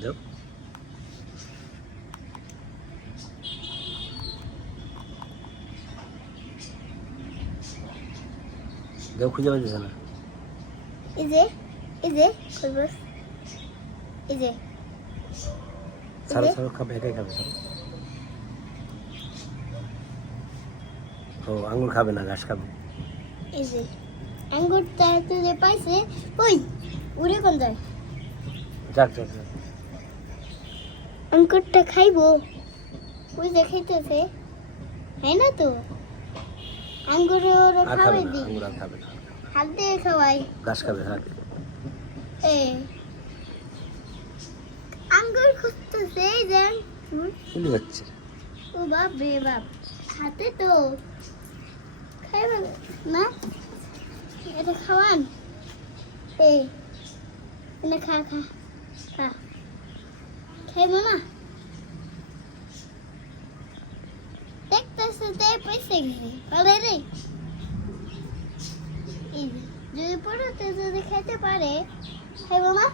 দাও দাও খুঁজে পাইতেছে না এই যে করবো এই যে সারা সারা খাবে একাই খাবে সারা ও আঙুর খাবে না ঘাস খাবে এই যে আঙ্গুরটা তো যে পাইছে ওই উড়ে কোন যায় যাক যাক যাক আঙ্গুরটা খাইবো ওই যে খাইতেছে হ্যাঁ না তো আঙ্গুর ওরা আর খাবে খাওয়াই না দিই আঙুর আর খাবে না হাত দিয়ে খাওয়াই ঘাস খাবে হ্যাঁ আঙ্গুর খুঁজতেছে এই যে চলে যাচ্ছে ও বাপ রে বাপ হাতে তো খাইবে না এটা খাওয়ান এটা খা খা খা খাইব না দেখতেছে যে পয়সা গেছে পারে রে যদি পড়াতে যদি খাইতে পারে খাইব না